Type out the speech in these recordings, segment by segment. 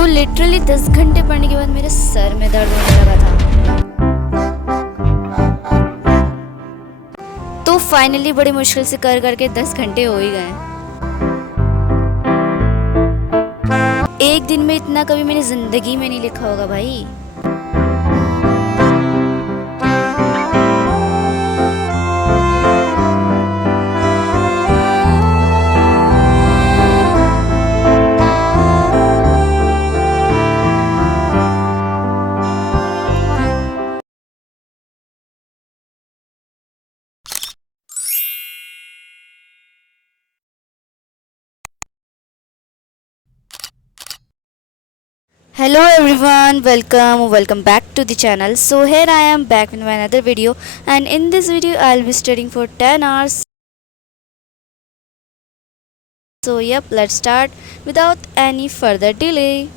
तो लिटरली 10 घंटे पढ़ने के बाद मेरे सर में दर्द होने लगा था। तो फाइनली बड़ी मुश्किल से कर करके 10 घंटे हो ही गए। एक दिन में इतना कभी मैंने ज़िंदगी में नहीं लिखा होगा भाई। Hello everyone, welcome back to the channel. So here I am back with my another video, and in this video I'll be studying for 10 hours. So yep, let's start without any further delay.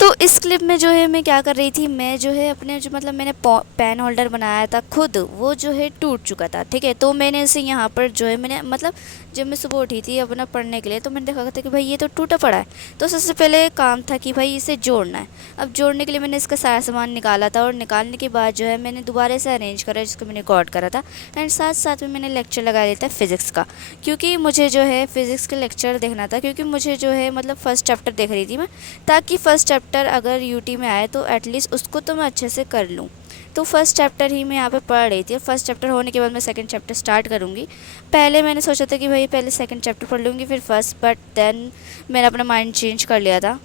तो इस clip में जो है मैं क्या कर रही थी, मैं जो है अपने जो मतलब मैंने पेन होल्डर बनाया था खुद, वो जो है टूट चुका था। ठीक है, तो मैंने इसे यहाँ पर जो है मैंने मतलब जब मैं सुबह उठी थी अपना पढ़ने के लिए, तो मैंने देखा था कि भाई ये तो टूटा पड़ा है। तो सबसे पहले काम था कि भाई इसे जोड़ना है। अब जोड़ने के लिए मैंने इसका सारा सामान निकाला था, और निकालने के बाद जो है मैंने दोबारा से अरेंज करा जिसको मैंने रिकॉर्ड करा था। एंड साथ साथ में मैंने लेक्चर लगा दिया था फ़िज़िक्स का, क्योंकि मुझे जो है फ़िज़िक्स का लेक्चर देखना था, क्योंकि मुझे जो है मतलब फ़र्स्ट चैप्टर देख रही थी मैं, ताकि फ़र्स्ट चैप्टर अगर यूटी में आए तो एटलीस्ट उसको तो मैं अच्छे से कर लूँ। तो फर्स्ट चैप्टर ही मैं यहाँ पे पढ़ रही थी। फर्स्ट चैप्टर होने के बाद मैं सेकंड चैप्टर स्टार्ट करूँगी। पहले मैंने सोचा था कि भाई पहले सेकंड चैप्टर पढ़ लूँगी फिर फर्स्ट, बट देन मैंने अपना माइंड चेंज कर लिया था।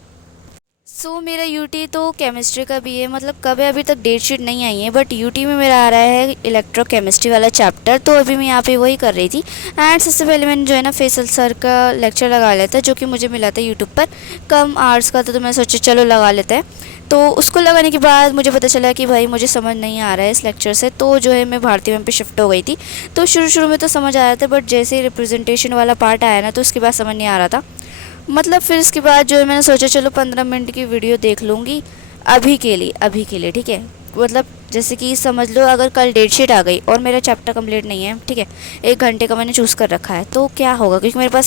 सो मेरा यूटी तो केमिस्ट्री का भी है, मतलब कभी अभी तक डेट शीट नहीं आई है, बट यूटी में मेरा आ रहा है इलेक्ट्रोकेमिस्ट्री वाला चैप्टर। तो अभी मैं यहाँ पे वही कर रही थी। एंड सबसे पहले मैंने जो है ना फैसल सर का लेक्चर लगा लिया था, जो कि मुझे मिला था यूट्यूब पर, कम आवर्स का था। तो मैं सोचा चलो लगा लेते हैं। तो उसको लगाने के बाद मुझे पता चला कि भाई मुझे समझ नहीं आ रहा है इस लेक्चर से। तो जो है मैं भारती मैम पे शिफ्ट हो गई थी। तो शुरू में तो समझ आया था, बट जैसे ही रिप्रेजेंटेशन वाला पार्ट आया ना, तो उसके बाद समझ नहीं आ रहा था। मतलब फिर इसके बाद जो है मैंने सोचा चलो 15 मिनट की वीडियो देख लूँगी अभी के लिए। ठीक है, मतलब जैसे कि समझ लो अगर कल डेट शीट आ गई और मेरा चैप्टर कंप्लीट नहीं है, ठीक है, 1 घंटे का मैंने चूज़ कर रखा है, तो क्या होगा, क्योंकि मेरे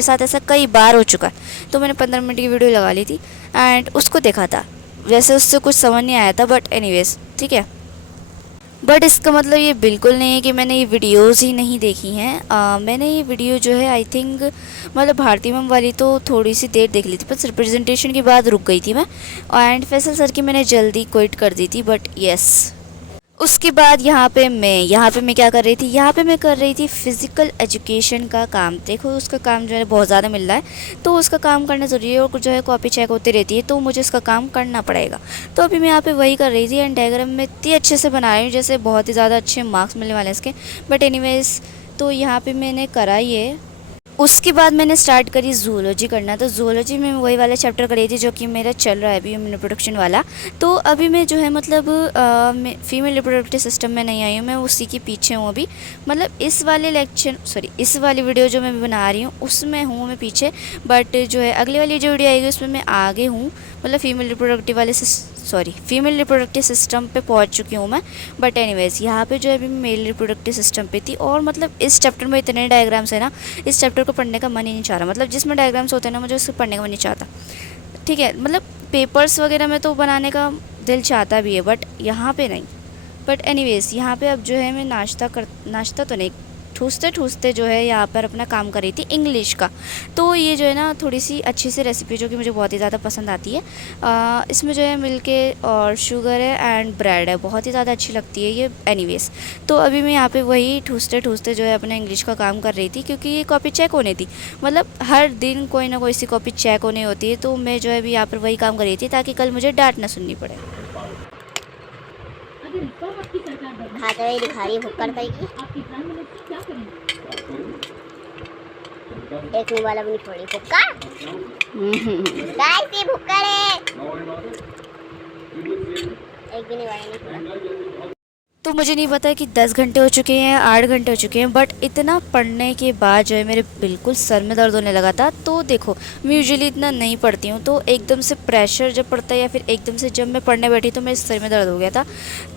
साथ ऐसा कई बार हो चुका है। तो मैंने 15 मिनट की वीडियो लगा ली थी एंड उसको देखा था। वैसे उससे कुछ समझ नहीं आया था, बट एनीवेज ठीक है। बट इसका मतलब ये बिल्कुल नहीं है कि मैंने ये वीडियोस ही नहीं देखी हैं। मैंने ये वीडियो जो है आई थिंक मतलब भारती मैम वाली तो थोड़ी सी देर देख ली थी, बस रिप्रेजेंटेशन के बाद रुक गई थी मैं। एंड फैसल सर की मैंने जल्दी क्विट कर दी थी, बट यस उसके बाद यहाँ पे मैं क्या कर रही थी, यहाँ पे मैं कर रही थी फ़िज़िकल एजुकेशन का काम। देखो उसका काम जो है बहुत ज़्यादा मिल रहा है, तो उसका काम करना ज़रूरी है, और कुछ जो है कॉपी चेक होती रहती है, तो मुझे उसका काम करना पड़ेगा। तो अभी मैं यहाँ पे वही कर रही थी। एंड डायग्राम में इतनी अच्छे से बना रही हूँ जैसे बहुत ही ज़्यादा अच्छे मार्क्स मिलने वाले हैं इसके, बट एनीवेज तो यहाँ पर मैंने करा ये। उसके बाद मैंने स्टार्ट करी जूलॉजी करना। तो जूलॉजी में वही वाला चैप्टर कर रही थी जो कि मेरा चल रहा है अभी ह्यूमन रिप्रोडक्शन वाला। तो अभी मैं जो है मतलब मैं फीमेल रिप्रोडक्टिव सिस्टम में नहीं आई हूँ, मैं उसी के पीछे हूँ अभी। मतलब इस वाली वीडियो जो मैं बना रही हूँ उसमें हूँ मैं पीछे, बट जो है अगली वाली जो वीडियो आएगी उसमें मैं आगे हूँ। मतलब फीमेल रिप्रोडक्टिव सिस्टम पे पहुंच चुकी हूँ मैं। बट एनीवेज यहाँ पे जो है अभी मेल रिप्रोडक्टिव सिस्टम पे थी। और मतलब इस चैप्टर में इतने डायग्राम्स है ना, इस चैप्टर को पढ़ने का मन ही नहीं चाह रहा। मतलब जिसमें डायग्राम्स होते हैं ना, मुझे उसको पढ़ने का मन नहीं चाहता। ठीक है, मतलब पेपर्स वगैरह में तो बनाने का दिल चाहता भी है, बट यहाँ पे नहीं। बट एनीवेज यहाँ पे अब जो है मैं नाश्ता तो नहीं, ठूसते जो है यहाँ पर अपना काम कर रही थी इंग्लिश का। तो ये जो है ना थोड़ी सी अच्छी सी रेसिपी जो कि मुझे बहुत ही ज़्यादा पसंद आती है। इसमें जो है मिल्क और शुगर है एंड ब्रेड है, बहुत ही ज़्यादा अच्छी लगती है ये। एनीवेज तो अभी मैं यहाँ पे वही ठूसते जो है अपना इंग्लिश का काम कर रही थी, क्योंकि ये कॉपी चेक होनी थी। मतलब हर दिन कोई ना कोई सी कॉपी चेक होनी होती है, तो मैं जो है अभी यहाँ पर वही काम कर रही थी ताकि कल मुझे डांट ना सुननी पड़े। हाँ तो दिखा रही भुक्कड़ की एक वाला भी छोड़ी भुक्कड़ गाइस, ये भुक्कड़ है, एक भी नहीं वाला। तो मुझे नहीं पता कि 10 घंटे हो चुके हैं, 8 घंटे हो चुके हैं, बट इतना पढ़ने के बाद जो है मेरे बिल्कुल सर में दर्द होने लगा था। तो देखो मैं यूजुअली इतना नहीं पढ़ती हूँ, तो एकदम से प्रेशर जब पड़ता है या फिर एकदम से जब मैं पढ़ने बैठी तो मेरे सर में दर्द हो गया था।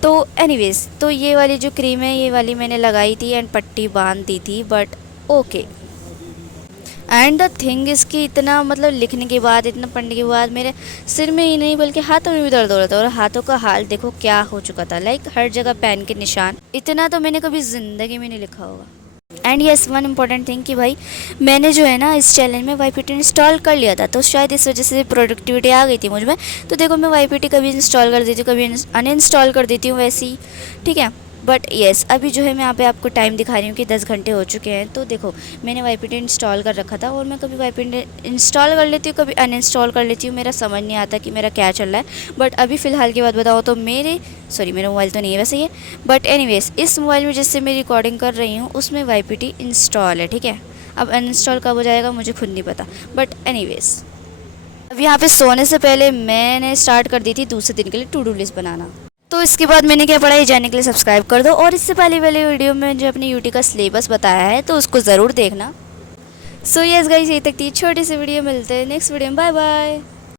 तो एनीवेज तो ये वाली जो क्रीम है ये वाली मैंने लगाई थी एंड पट्टी बांध दी थी, but okay. And the thing इसकी इतना मतलब लिखने के बाद, इतना पढ़ने के बाद मेरे सिर में ही नहीं बल्कि हाथों में भी दर्द हो रहा था। और हाथों का हाल देखो क्या हो चुका था, लाइक हर जगह पेन के निशान। इतना तो मैंने कभी ज़िंदगी में नहीं लिखा होगा। And yes, one important thing कि भाई मैंने जो है ना इस चैलेंज में YPT इंस्टॉल कर लिया था, तो शायद इस वजह से प्रोडक्टिविटी आ गई थी मुझ में। तो देखो मैं YPT कभी इंस्टॉल कर देती हूँ, कभी अनइंस्टॉल कर देती हूँ वैसे ही, ठीक है। बट येस, अभी जो है मैं यहाँ पे आपको टाइम दिखा रही हूँ कि 10 घंटे हो चुके हैं। तो देखो मैंने YPT इंस्टॉल कर रखा था, और मैं कभी YPT इंस्टॉल कर लेती हूँ, कभी अनइंस्टॉल कर लेती हूँ। मेरा समझ नहीं आता कि मेरा क्या चल रहा है। बट अभी फ़िलहाल की बात बताओ तो मेरा मोबाइल तो नहीं है वैसे ये, बट एनीवेज इस मोबाइल में जिससे मैं रिकॉर्डिंग कर रही हूँ उसमें YPT इंस्टॉल है, ठीक है। अब अनइंस्टॉल कब हो जाएगा मुझे खुद नहीं पता, बट एनीवेज अब यहाँ पे सोने से पहले मैंने स्टार्ट कर दी थी दूसरे दिन के लिए टू डू लिस्ट बनाना। तो इसके बाद मैंने क्या पढ़ा, ये जानने के लिए सब्सक्राइब कर दो। और इससे पहले वाले वीडियो में जो अपने यूटी का सिलेबस बताया है तो उसको ज़रूर देखना। सो यस गाइस, यही तक थी छोटी सी वीडियो, मिलते हैं नेक्स्ट वीडियो में, बाय बाय।